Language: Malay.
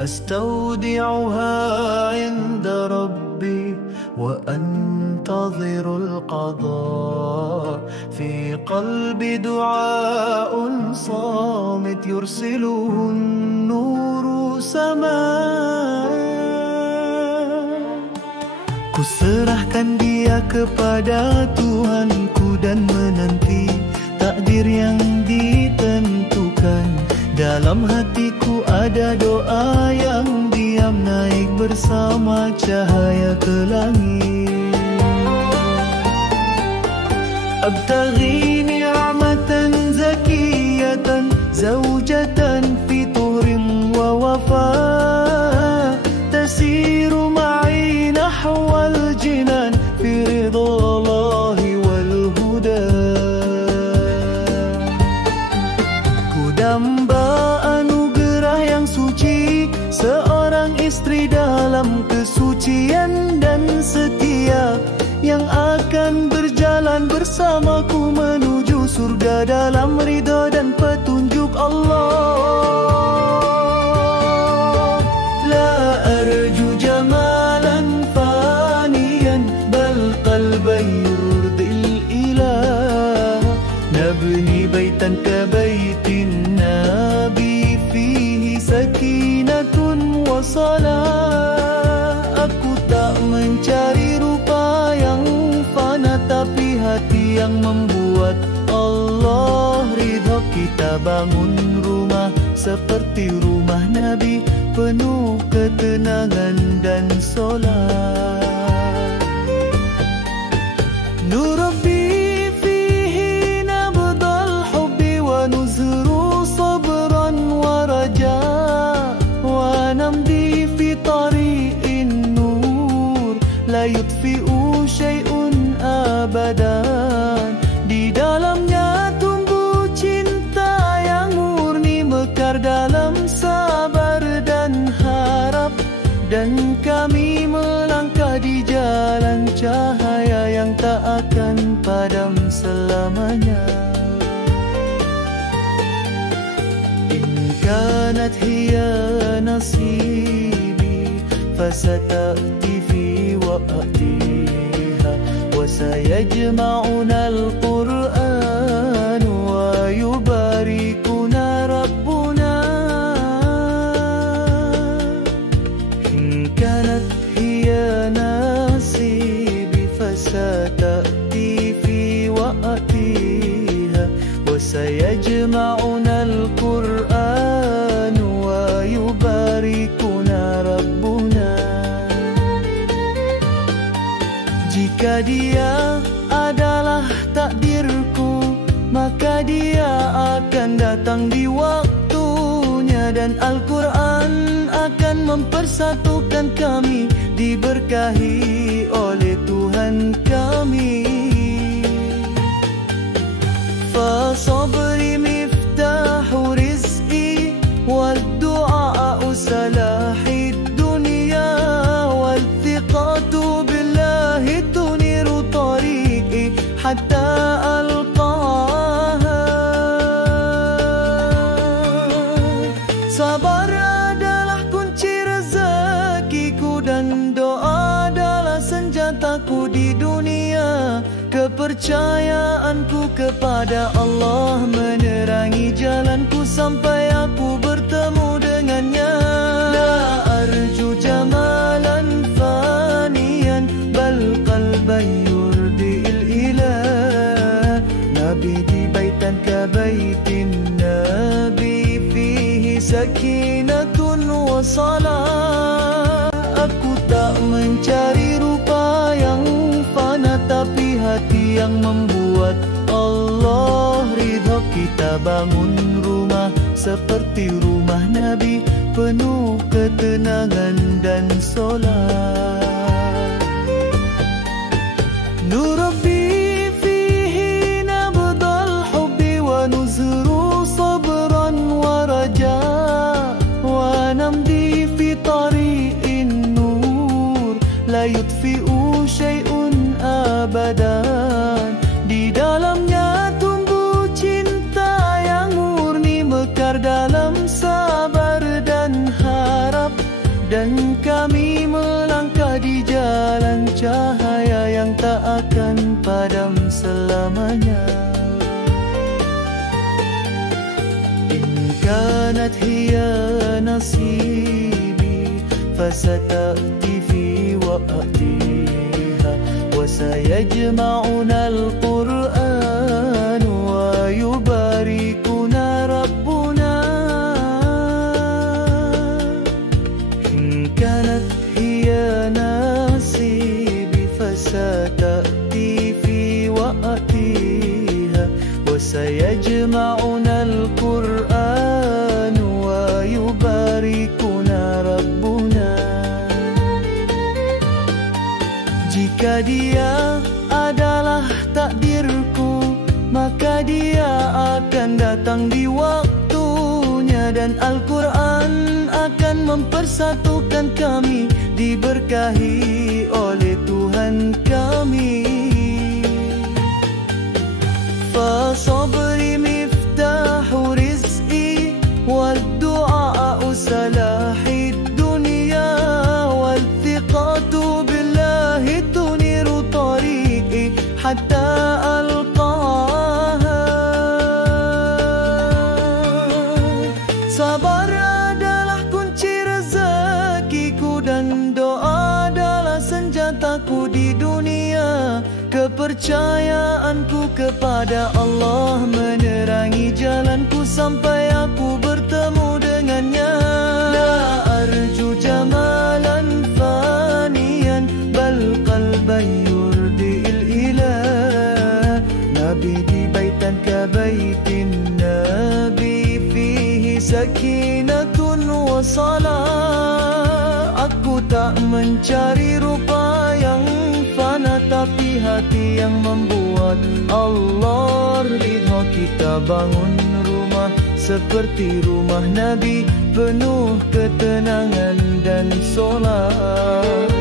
أستودعها عند ربي وأنتظر القضاء. في قلبي دعاء صامت يرسله النور سماء. Ku serahkan dia kepada Tuhanku dan menanti takdir yang ditentukan. Dalam hatiku ada doa yang diam naik bersama cahaya ke langit. Abtaghi ni'matan zakiyatan zawjatan fi tuhrin wa wafa tasiru ma'i nahwal jinan fi ridallahi wal huda. Ku damba anugerah yang suci, seorang istri dalam kesucian dan setia, yang akan berjalan bersamaku menuju surga dalam ridha dan petunjuk Allah. La arju jamalan faniyan bal qalban yurdil ilah. Nabni baitan ka baitin nabi fihi sakinatun wa salah. Aku tak mencari rupa yang fana, tapi hati yang membuat Allah ridha. Kita bangun rumah seperti rumah Nabi, penuh ketenangan dan solat. Nurabbi fihi nabdal hubbi wa nuzru sabran wa raja, wa namdi fi tariqin nur la yutfi'u syai'un abadan. Di dalamnya tumbuh cinta yang murni, mekar dalam sabar dan harap. Dan kami melangkah di jalan cahaya yang tak akan padam selamanya. In kanat hiya nasibi fasata'ti fi wa'atiha, wa sayajma'una al-Qur'an wa yubarikuna rabbuna. In kanat hiya nasibi fasata'ti fi wa'atiha, wa sayajma'una al-Qur'an wa yubarikuna rabbuna. Jika dia adalah takdirku, maka dia akan datang di waktunya, dan Al-Quran akan mempersatukan kami, diberkahi oleh Tuhan kami. Fa sabri miftahu rizqi wal du'a'u salahid dunya wal thiqatu billahi tuniru tariqi hatta alqaha. Sabar adalah kunci rezekiku dan doa adalah senjataku di dunia. Kepercayaanku kepada Allah menerangi jalanku sampai aku bertemu dengannya. La arju jamalan faniyan bal qalban yurdil ilah. Nabi di baitan ka baitin nabi fihi sakinatun wa salah. Aku tak mencari rupa yang fana, tapi hati yang membuat Allah ridha. Kita bangun rumah seperti rumah Nabi, penuh ketenangan dan solat. Nurabbi fihi nabdal hubbi wa nuzru sabran wa raja, wa namdi fi tariqin nur la yutfi'u syai'un abadan. Di dalamnya tumbuh cinta yang murni, mekar dalam sabar dan harap. كانت هي نصيبي فستأتي في وقتها وسيجمعنا القرآن ويباركنا ربنا. إن كانت هي نصيبي فستأتي في وقتها وسيجمعنا القرآن ويباركنا ربنا. Jika dia adalah takdirku, maka dia akan datang di waktunya dan Al-Quran akan mempersatukan kami, diberkahi oleh Tuhan kami. Fasabri miftahu rizqi wad-du'a'u salahid dunya wal-thiqatu billahi tuniru tariqi hatta alqaha. Sabar adalah kunci rezekiku dan doa adalah senjataku di dunia. Kepercayaanku kepada Allah menerangi jalanku sampai aku bertemu dengannya. La arju jamalan faniyan bal qalban yurdi'il ilah. Nabi di baitan ka baitin Nabi fihi sakinatun wa salah. Aku tak mencari rupa yang fana tapi hati yang membuat Allah ridha. Kita bangun rumah seperti rumah Nabi, penuh ketenangan dan solat.